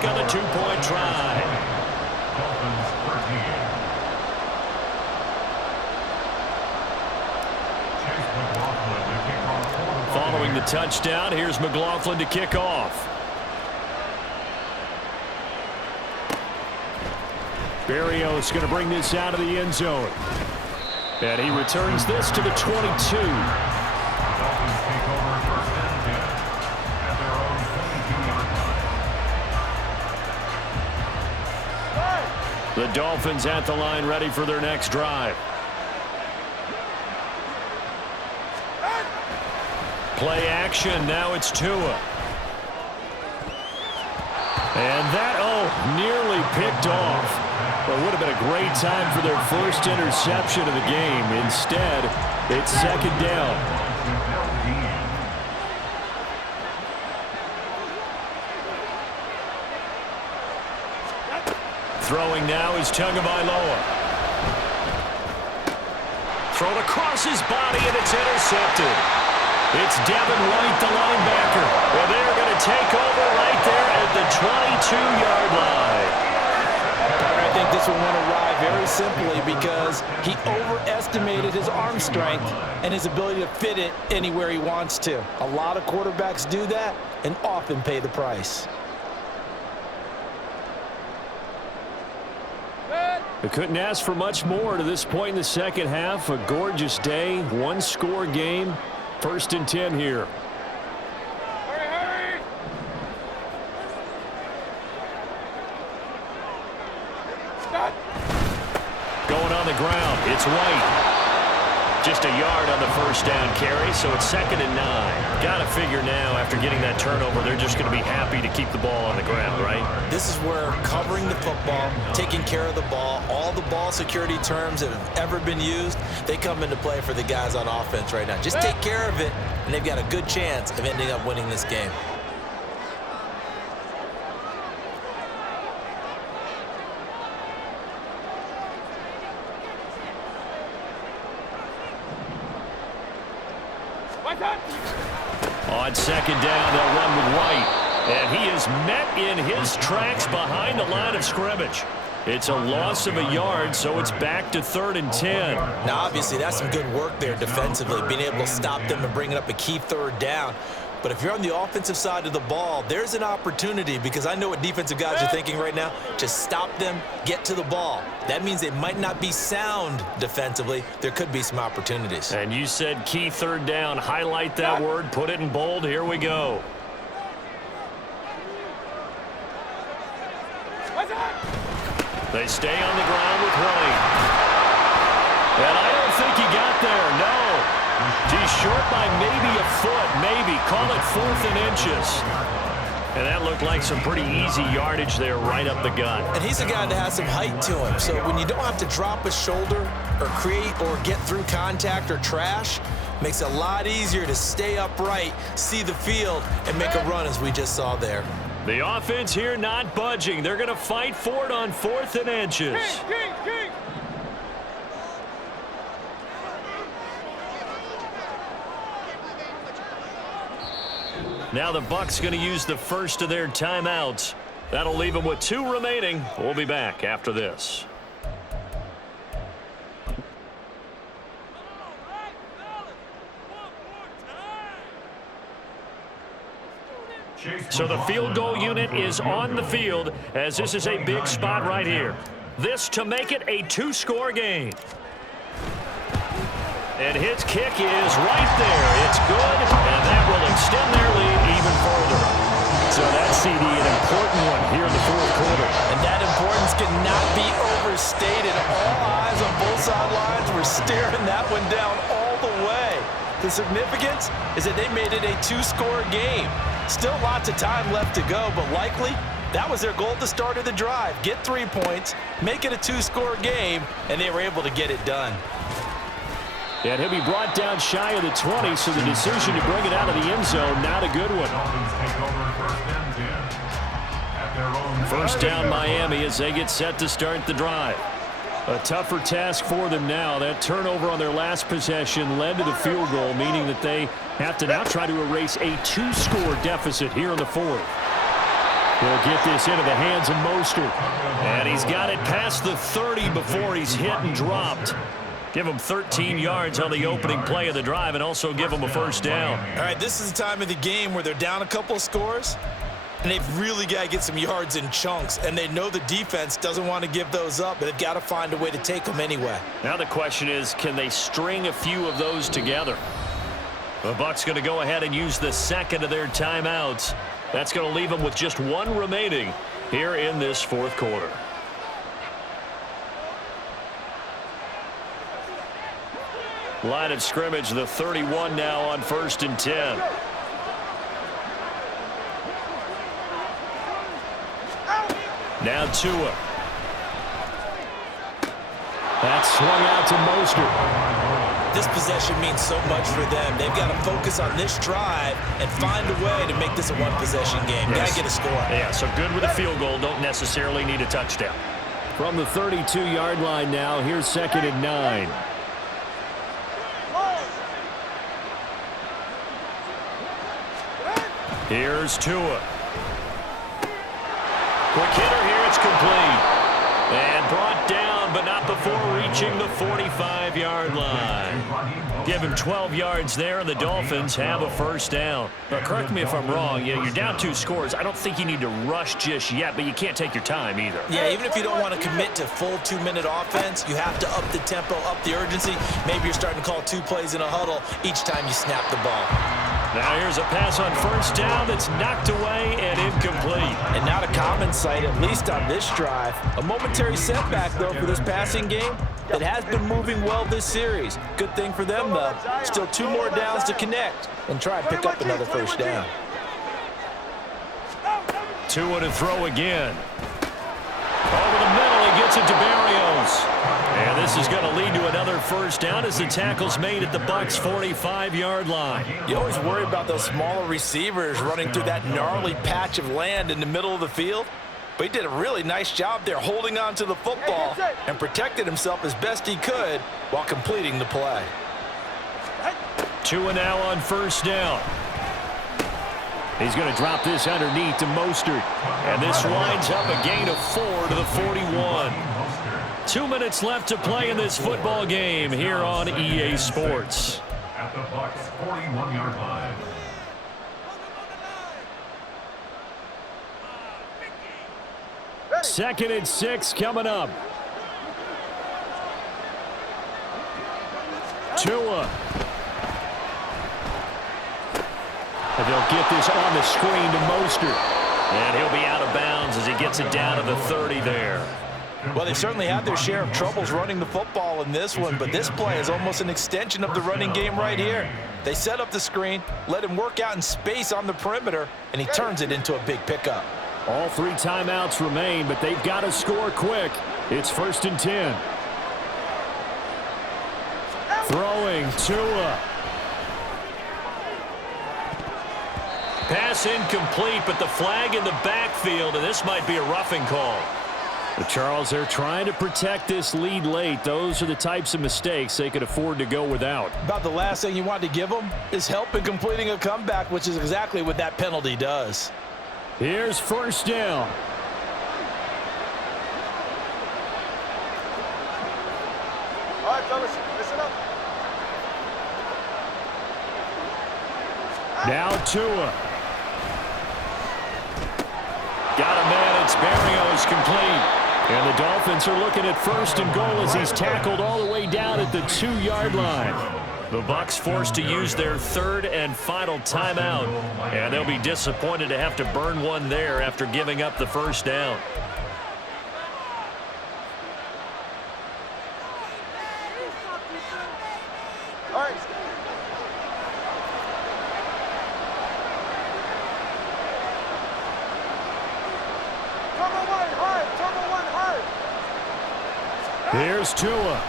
back on the two-point try. Following the touchdown, here's McLaughlin to kick off. Berrios going to bring this out of the end zone. And he returns this to the 22. The Dolphins at the line, ready for their next drive. Play action, now it's Tua. And that, nearly picked off. Well, it would have been a great time for their first interception of the game. Instead, it's second down. Throwing now is Tagovailoa. Thrown across his body, and it's intercepted. It's Devin White, the linebacker. Well, they're going to take over right there at the 22-yard line. I think this one went awry very simply because he overestimated his arm strength and his ability to fit it anywhere he wants to. A lot of quarterbacks do that and often pay the price. They couldn't ask for much more to this point in the second half. A gorgeous day, one-score game. 1st and 10 here. Going on the ground, it's White. Just a yard on the first down carry, so it's 2nd and 9. Got to figure now, after getting that turnover, they're just going to be happy to keep the ball on the ground, right? This is where covering the football, taking care of the ball, all the ball security terms that have ever been used, they come into play for the guys on offense right now. Just take care of it, and they've got a good chance of ending up winning this game. On 2nd down, they'll run with White. And he is met in his tracks behind the line of scrimmage. It's a loss of a yard, so it's back to 3rd and 10. Now, obviously, that's some good work there defensively, being able to stop them and bringing up a key 3rd down. But if you're on the offensive side of the ball, there's an opportunity, because I know what defensive guys are thinking right now. Just stop them, get to the ball. That means they might not be sound defensively. There could be some opportunities. And you said key 3rd down. Highlight that word, put it in bold. Here we go. They stay on the ground with White. And I don't think he got there, no. He's short by maybe a foot, maybe. Call it 4th and inches. And that looked like some pretty easy yardage there right up the gut. And he's a guy that has some height to him. So when you don't have to drop a shoulder or create or get through contact or trash, makes it a lot easier to stay upright, see the field, and make a run as we just saw there. The offense here not budging. They're going to fight for it on 4th and inches. Now the Bucs going to use the first of their timeouts. That'll leave them with 2 remaining. We'll be back after this. So the field goal unit is on the field, as this is a big spot right here. This to make it a 2-score game. And his kick is right there. It's good, and that will extend their lead even further. So that CD, an important one here in the 4th quarter. And that importance cannot be overstated. All eyes on both sidelines were staring that one down all the way. The significance is that they made it a 2-score game. Still lots of time left to go, but likely that was their goal at the start of the drive. Get 3 points, make it a 2-score game, and they were able to get it done. And he'll be brought down shy of the 20, so the decision to bring it out of the end zone, not a good one. First down Miami as they get set to start the drive. A tougher task for them now. That turnover on their last possession led to the field goal, meaning that they have to now try to erase a 2-score deficit here in the 4th. He'll get this into the hands of Mostert. And he's got it past the 30 before he's hit and dropped. Give him 13 yards on the opening play of the drive and also give him a first down. All right, this is the time of the game where they're down a couple of scores, and they've really got to get some yards in chunks, and they know the defense doesn't want to give those up, but they've got to find a way to take them anyway. Now the question is, can they string a few of those together? The Bucs going to go ahead and use the second of their timeouts. That's going to leave them with just one remaining here in this fourth quarter. Line of scrimmage, the 31 now on 1st and 10. Now Tua. That's swung out to Mostert. This possession means so much for them. They've got to focus on this drive and find a way to make this a one-possession game. Got to get a score. Yeah, so good with a field goal. Don't necessarily need a touchdown. From the 32-yard line now, here's 2nd and 9. Here's Tua. Quick hitter here, it's complete. And brought down, but not before reaching the 45-yard line. Give him 12 yards there, and the Dolphins have a first down. Now, correct me if I'm wrong. Yeah, you're down 2 scores. I don't think you need to rush just yet, but you can't take your time either. Yeah, even if you don't want to commit to full 2-minute offense, you have to up the tempo, up the urgency. Maybe you're starting to call 2 plays in a huddle each time you snap the ball. Now here's a pass on first down that's knocked away and incomplete. And not a common sight, at least on this drive. A momentary setback, though, for this passing game that has been moving well this series. Good thing for them, though. Still 2 more downs to connect and try and pick up another first down. Tua to throw again. Over the middle, he gets it to Berrios. And this is going to lead to another first down as the tackle's made at the Bucs' 45-yard line. You always worry about those smaller receivers running through that gnarly patch of land in the middle of the field. But he did a really nice job there holding on to the football and protected himself as best he could while completing the play. Tua now on first down. He's going to drop this underneath to Mostert. And this winds up a gain of 4 to the 41. 2 minutes left to play in this football game here on EA Sports. At the Bucs' 41-yard line. Second and 6 coming up. Tua. And they'll get this on the screen to Mostert. And he'll be out of bounds as he gets it down to the 30 there. Well, they certainly had their share of troubles running the football in this one, but this play is almost an extension of the running game right here. They set up the screen, let him work out in space on the perimeter, and he turns it into a big pickup. All 3 timeouts remain, but they've got to score quick. It's 1st and 10. Throwing Tua. Pass incomplete, but the flag in the backfield, and this might be a roughing call. But Charles, they're trying to protect this lead late. Those are the types of mistakes they could afford to go without. About the last thing you want to give them is help in completing a comeback, which is exactly what that penalty does. Here's first down. All right, fellas, listen up. Now Tua. Got a man, it's Berrios complete. And the Dolphins are looking at 1st and goal as he's tackled all the way down at the 2-yard line. The Bucs forced to use their 3rd and final timeout. And they'll be disappointed to have to burn one there after giving up the first down. All right. Here's Tua.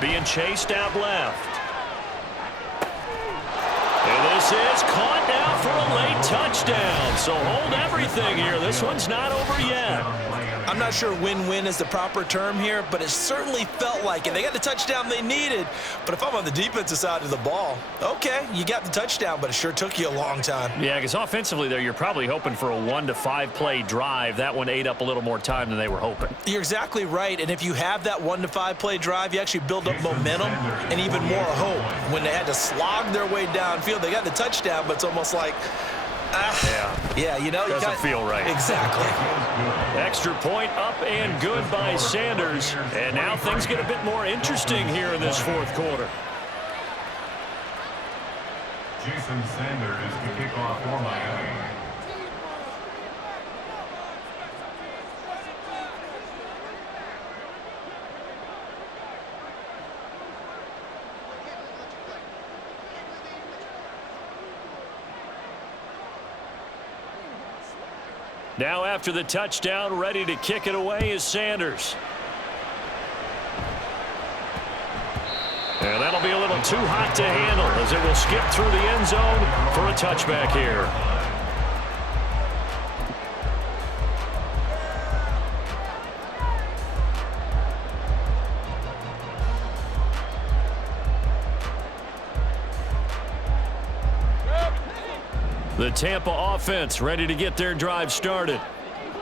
Being chased out left. And this is caught now for a late touchdown. So hold everything here. This one's not over yet. I'm not sure win-win is the proper term here, but it certainly felt like it. They got the touchdown they needed, but if I'm on the defensive side of the ball, okay, you got the touchdown, but it sure took you a long time. Yeah, because offensively there, you're probably hoping for a 1 to 5 play drive. That one ate up a little more time than they were hoping. You're exactly right, and if you have that 1 to 5 play drive, you actually build up momentum and even more hope. When they had to slog their way downfield, they got the touchdown, but it's almost like, yeah, you know, doesn't feel right. Exactly. Extra point up and good by Sanders. And now things get a bit more interesting here in this fourth quarter. Jason Sanders to kick off for Miami. Now after the touchdown, ready to kick it away is Sanders. And that'll be a little too hot to handle as it will skip through the end zone for a touchback here. The Tampa offense ready to get their drive started.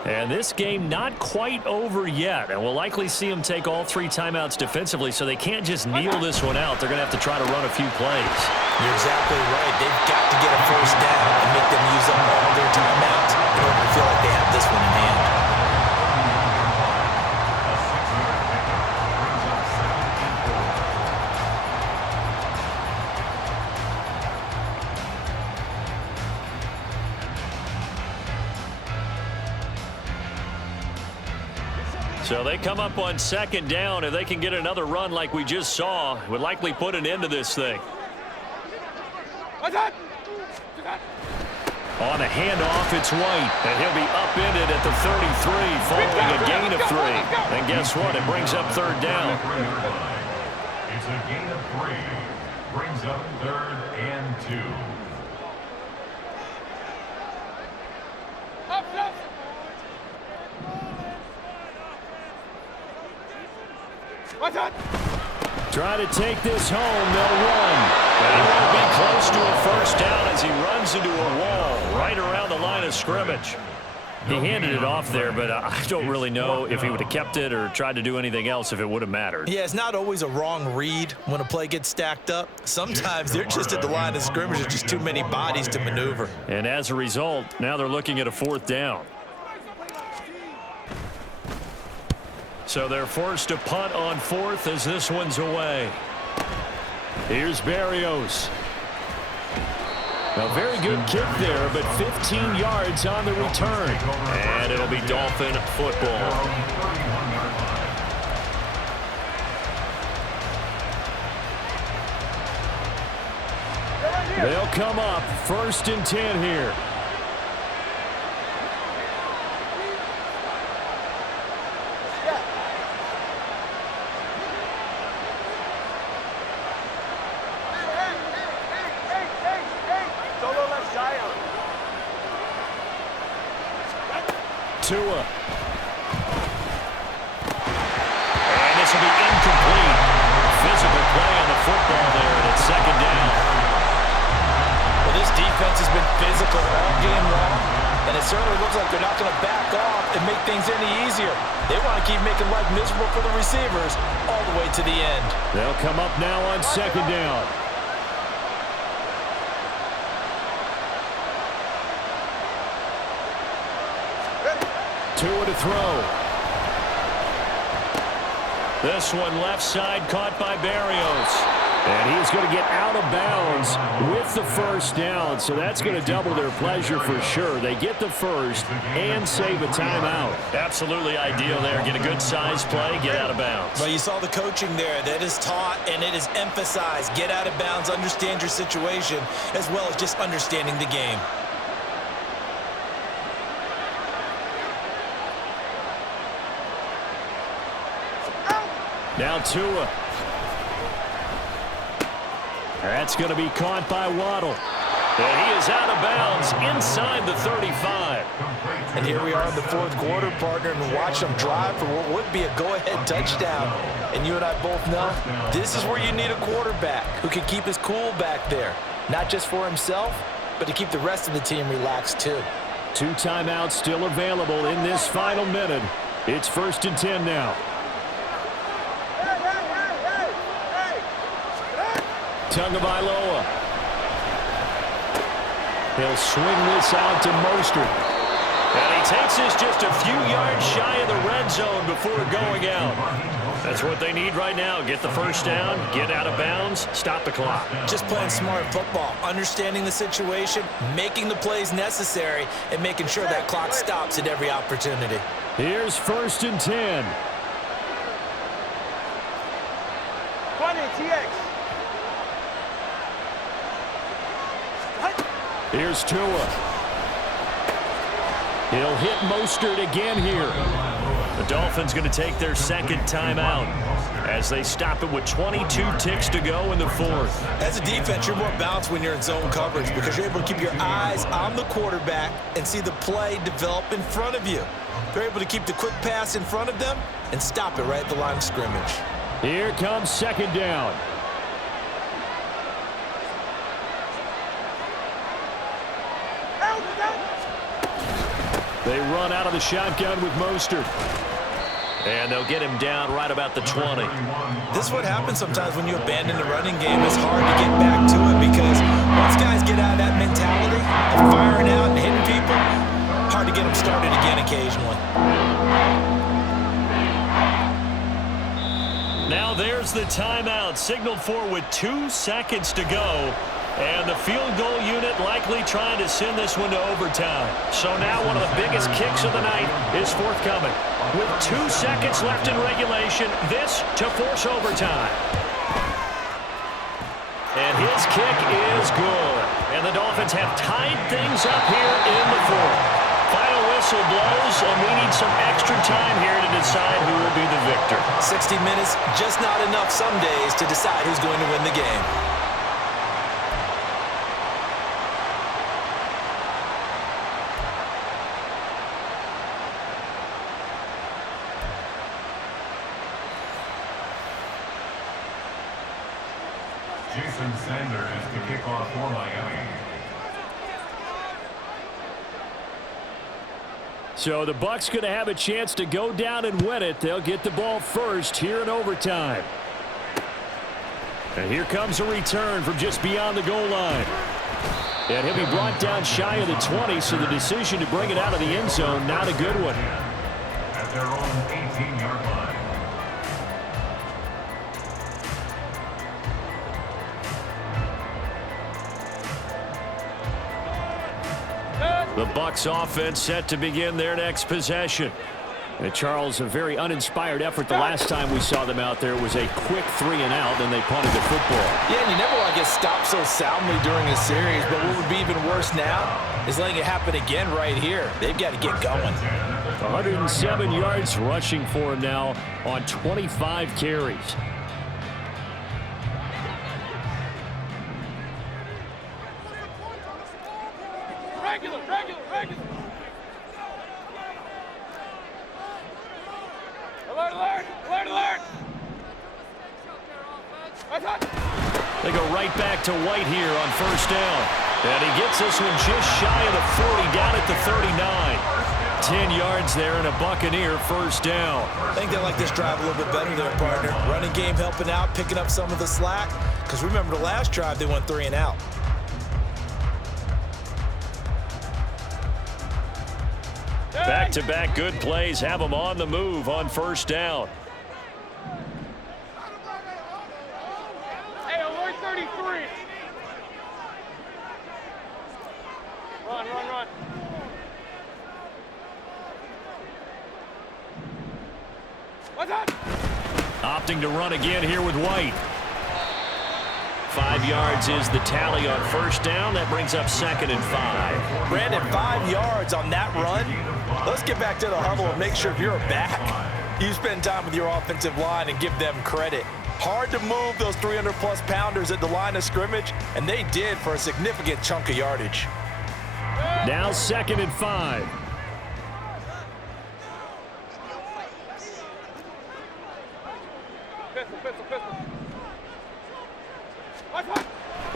And this game not quite over yet. And we'll likely see them take all 3 timeouts defensively, so they can't just kneel this one out. They're going to have to try to run a few plays. You're exactly right. They've got to get a first down and make them use up all their timeouts in order to feel like they have this one in hand. So they come up on second down. If they can get another run like we just saw, it would likely put an end to this thing. On a handoff, it's White, and he'll be upended at the 33 following a gain of 3. And guess what? It brings up third down. It's a gain of 3. Brings up 3rd and 2. Try to take this home. They'll run. But he won't be close to a first down as he runs into a wall right around the line of scrimmage. He handed it off there, but I don't really know if he would have kept it or tried to do anything else if it would have mattered. Yeah, it's not always a wrong read when a play gets stacked up. Sometimes they're just at the line of scrimmage. There's just too many bodies to maneuver. And as a result, now they're looking at a 4th down. So they're forced to punt on 4th as this one's away. Here's Berrios. A very good kick there, but 15 yards on the return. And it'll be Dolphin football. They'll come up 1st and 10 here. Tua. And this will be incomplete. Physical play on the football there, and it's 2nd down. Well, this defense has been physical all game long, and it certainly looks like they're not going to back off and make things any easier. They want to keep making life miserable for the receivers all the way to the end. They'll come up now on 2nd down. Tua to throw. This one left side caught by Berrios. And he's going to get out of bounds with the first down. So that's going to double their pleasure for sure. They get the first and save a timeout. Absolutely ideal there. Get a good size play, get out of bounds. Well, you saw the coaching there. That is taught and it is emphasized. Get out of bounds, understand your situation, as well as just understanding the game. Now Tua. That's going to be caught by Waddle. And he is out of bounds inside the 35. And here we are in the fourth quarter, partner, and watch them drive for what would be a go-ahead touchdown. And you and I both know this is where you need a quarterback who can keep his cool back there, not just for himself, but to keep the rest of the team relaxed too. 2 timeouts still available in this final minute. It's 1st and 10 now. Tagovailoa. He'll swing this out to Mostert. And he takes this just a few yards shy of the red zone before going out. That's what they need right now. Get the first down, get out of bounds, stop the clock. Just playing smart football, understanding the situation, making the plays necessary, and making sure that clock stops at every opportunity. Here's 1st and 10. 20, TX. Here's Tua. He'll hit Mostert again here. The Dolphins going to take their second timeout as they stop it with 22 ticks to go in the fourth. As a defense, you're more balanced when you're in zone coverage because you're able to keep your eyes on the quarterback and see the play develop in front of you. They're able to keep the quick pass in front of them and stop it right at the line of scrimmage. Here comes 2nd down. They run out of the shotgun with Mostert. And they'll get him down right about the 20. This is what happens sometimes when you abandon the running game. It's hard to get back to it because once guys get out of that mentality of firing out and hitting people, hard to get them started again occasionally. Now there's the timeout signaled for with 2 seconds to go. And the field goal unit likely trying to send this one to overtime. So now one of the biggest kicks of the night is forthcoming. With 2 seconds left in regulation, this to force overtime. And his kick is good. And the Dolphins have tied things up here in the fourth. Final whistle blows, and we need some extra time here to decide who will be the victor. 60 minutes, just not enough some days to decide who's going to win the game. Jason Sanders to kick off for Miami. So the Bucs going to have a chance to go down and win it. They'll get the ball first here in overtime. And here comes a return from just beyond the goal line. And he'll be brought down shy of the 20, so the decision to bring it out of the end zone, not a good one. At their own 18-yard line. The Bucs offense set to begin their next possession. And Charles, a very uninspired effort the last time we saw them out there. It was a quick 3-and-out, then they punted the football. Yeah, and you never want to get stopped so soundly during a series, but what would be even worse now is letting it happen again right here. They've got to get going. 107 yards rushing for him now on 25 carries. Regular. Alert. They go right back to White here on 1st down. And he gets this one just shy of the 40, down at the 39. 10 yards there and a Buccaneer 1st down. I think they like this drive a little bit better there, partner. Running game helping out, picking up some of the slack. Because remember the last drive, they went 3-and-out. Back-to-back good plays have them on the move on 1st down. Hey, alert 33. Run. What's up? Opting to run again here with White. 5 yards is the tally on 1st down. That brings up 2nd and 5. Brandon, 5 yards on that run. Let's get back to the huddle and make sure you're back. You spend time with your offensive line and give them credit. Hard to move those 300-plus pounders at the line of scrimmage, and they did for a significant chunk of yardage. Now 2nd and 5.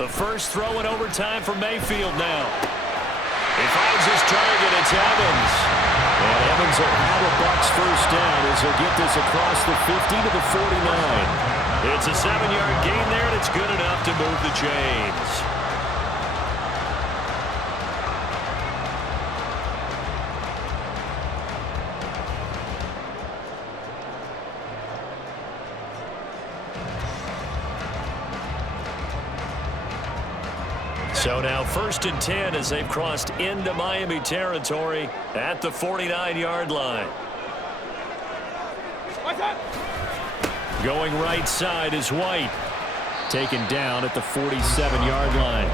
The first throw in overtime for Mayfield now. He finds his target. It's Evans. And Evans will have a Bucs first down as he'll get this across the 50 to the 49. It's a 7-yard gain there, and it's good enough to move the chains. So now 1st and 10 as they've crossed into Miami territory at the 49-yard line. Going right side is White. Taken down at the 47-yard line.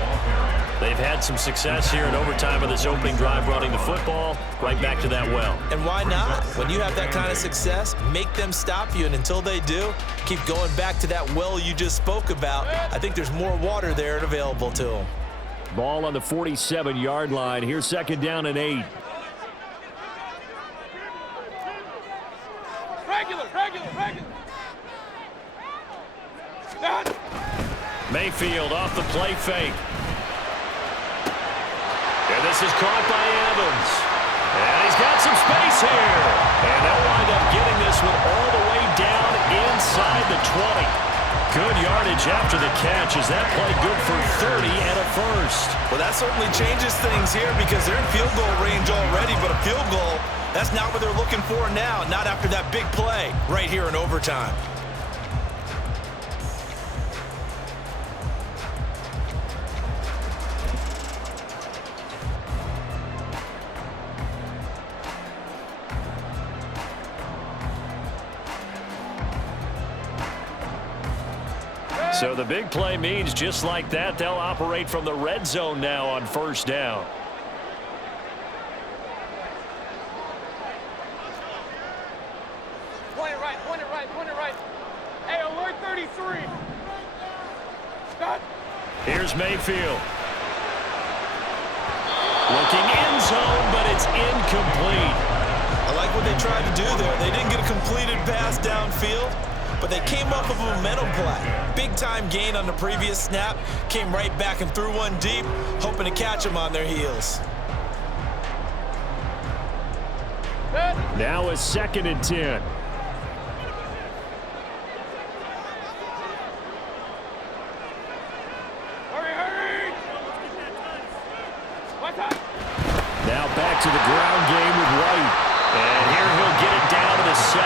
They've had some success here in overtime of this opening drive running the football. Right back to that well. And why not? When you have that kind of success, make them stop you. And until they do, keep going back to that well you just spoke about. I think there's more water there and available to them. Ball on the 47-yard line. Here's 2nd down and 8. Regular. Mayfield off the play fake. And this is caught by Evans. And he's got some space here. And they'll wind up getting this one all the way down inside the 20. Good yardage after the catch. Is that play good for 30 and a first? Well, that certainly changes things here because they're in field goal range already, but a field goal, that's not what they're looking for now, not after that big play right here in overtime. So the big play means just like that, they'll operate from the red zone now on 1st down. Point it right. Hey, alert 33. Stop. Here's Mayfield. Looking end zone, but it's incomplete. I like what they tried to do there. They didn't get a completed pass downfield, but they came up with a momentum play. Big-time gain on the previous snap. Came right back and threw one deep, hoping to catch them on their heels. Now a 2nd and 10. Hurry. Now back to the ground game with White. And here he'll get it down to the 7.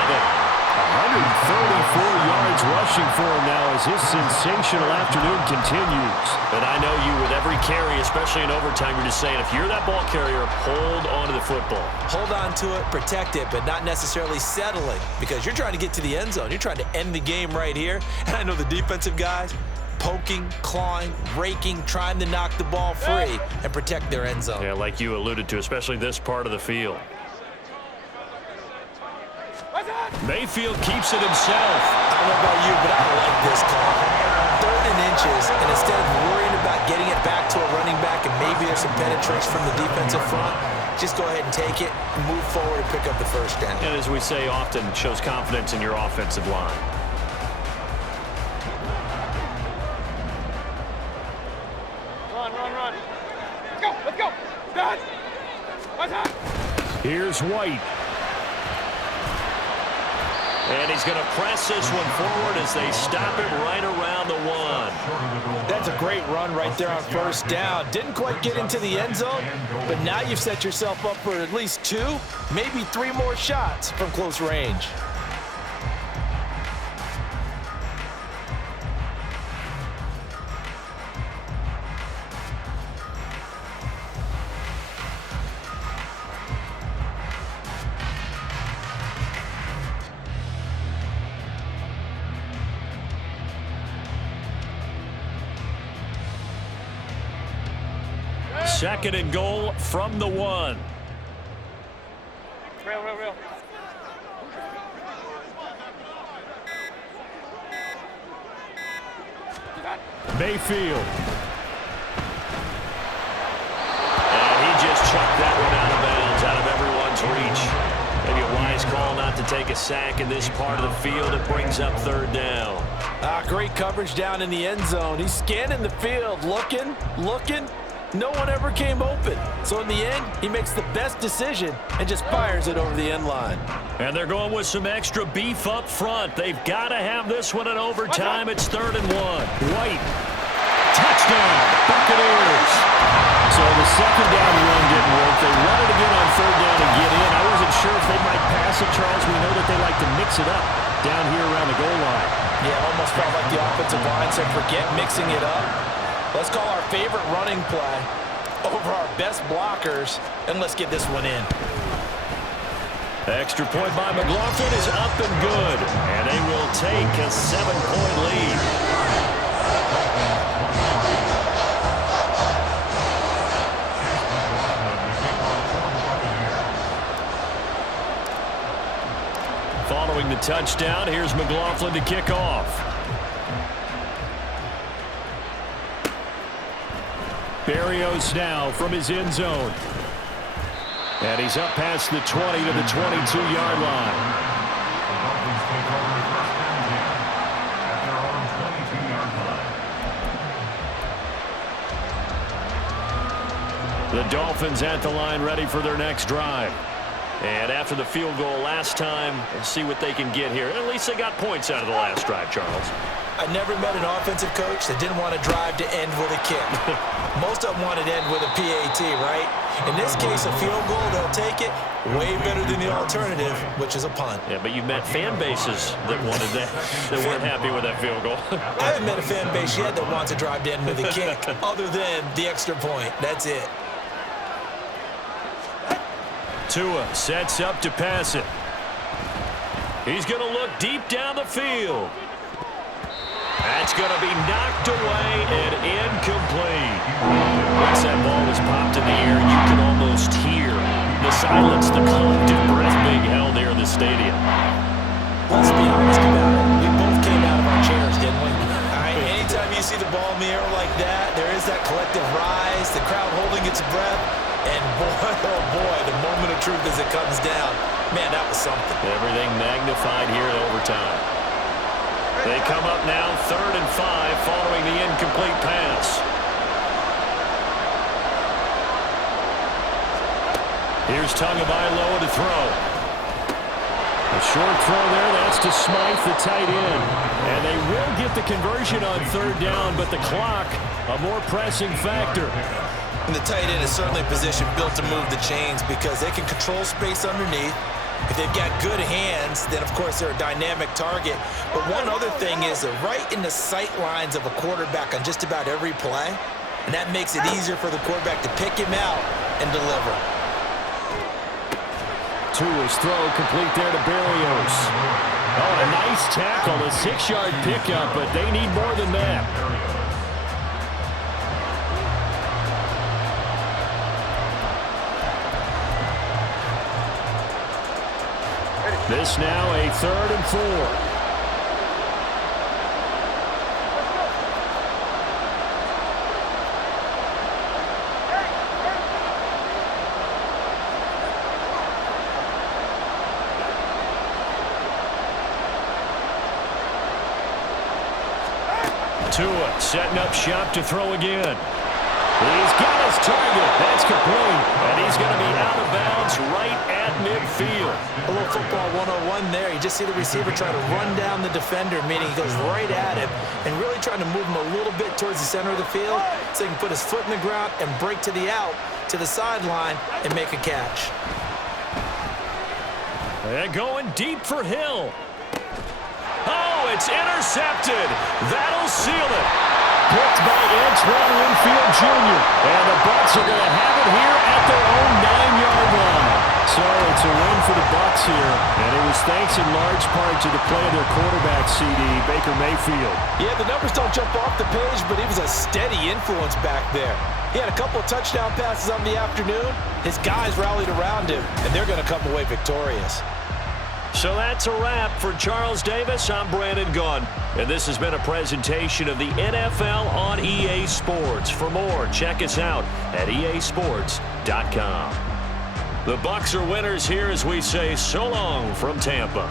134 yards rushing for him now as his sensational afternoon continues. And I know you with every carry, especially in overtime, you're just saying if you're that ball carrier, hold on to the football. Hold on to it, protect it, but not necessarily settle it because you're trying to get to the end zone. You're trying to end the game right here. And I know the defensive guys poking, clawing, raking, trying to knock the ball free and protect their end zone. Yeah, like you alluded to, especially this part of the field. Mayfield keeps it himself. I don't know about you, but I like this call. 3rd and inches, and instead of worrying about getting it back to a running back and maybe there's some penetration from the defensive front, just go ahead and take it, move forward, and pick up the 1st down. And as we say often, shows confidence in your offensive line. Run. Let's go. Done. Here's White. And he's going to press this one forward as they stop it right around the 1. That's a great run right there on 1st down. Didn't quite get into the end zone, but now you've set yourself up for at least 2, maybe 3 more shots from close range. Second and goal from the 1. Real. Mayfield. And he just chucked that one out of bounds, out of everyone's reach. Maybe a wise call not to take a sack in this part of the field. It brings up 3rd down. Great coverage down in the end zone. He's scanning the field, looking. No one ever came open. So in the end, he makes the best decision and just fires it over the end line. And they're going with some extra beef up front. They've got to have this one in overtime. It's 3rd and 1. White. Touchdown. Buccaneers. So the second down run didn't work. They run it again on 3rd down and get in. I wasn't sure if they might pass it, Charles. We know that they like to mix it up down here around the goal line. Yeah, it almost felt like the offensive line said, forget mixing it up. Let's call our favorite running play over our best blockers, and let's get this one in. Extra point by McLaughlin is up and good, and they will take a 7-point lead. Following the touchdown, here's McLaughlin to kick off. Berrios now from his end zone. And he's up past the 20 to the 22-yard line. The Dolphins at the line ready for their next drive. And after the field goal last time, we'll see what they can get here. At least they got points out of the last drive, Charles. I never met an offensive coach that didn't want to drive to end with a kick. Most of them wanted to end with a PAT, right? In this case, a field goal, they'll take it. Way better than the alternative, which is a punt. Yeah, but you've met fan bases that wanted that, that weren't happy with that field goal. I haven't met a fan base yet that wants to drive to end with a kick, other than the extra point. That's it. Tua sets up to pass it. He's going to look deep down the field. That's going to be knocked away and incomplete. Once that ball was popped in the air, you can almost hear the silence, the collective breath being held here in the stadium. Let's be honest about it. We both came out of our chairs, didn't we? All right, anytime you see the ball in the air like that, there is that collective rise, the crowd holding its breath, and boy, oh boy, the moment of truth as it comes down. Man, that was something. Everything magnified here in overtime. They come up now 3rd and 5 following the incomplete pass. Here's Tagovailoa to throw. A short throw there, that's to Smythe, the tight end. And they will get the conversion on 3rd down, but the clock, a more pressing factor. And the tight end is certainly a position built to move the chains because they can control space underneath. If they've got good hands, then, of course, they're a dynamic target. But one other thing is they're right in the sight lines of a quarterback on just about every play, and that makes it easier for the quarterback to pick him out and deliver. Tua's throw complete there to Berrios. Oh, a nice tackle, a 6-yard pickup, but they need more than that. This now a 3rd and 4. Tua setting up shop to throw again. He's got his target. That's complete. And he's going to be out of bounds right at midfield. A little football 101 there. You just see the receiver try to run down the defender, meaning he goes right at him and really trying to move him a little bit towards the center of the field so he can put his foot in the ground and break to the out, to the sideline, and make a catch. And going deep for Hill. Oh, it's intercepted. That'll seal it. Picked by Antoine Winfield Jr. And the Bucs are going to have it here at their own 9-yard line. So it's a win for the Bucs here. And it was thanks in large part to the play of their quarterback, CD, Baker Mayfield. Yeah, the numbers don't jump off the page, but he was a steady influence back there. He had a couple of touchdown passes on the afternoon. His guys rallied around him, and they're going to come away victorious. So that's a wrap for Charles Davis. I'm Brandon Gunn, and this has been a presentation of the NFL on EA Sports. For more, check us out at easports.com. The Bucs are winners here as we say so long from Tampa.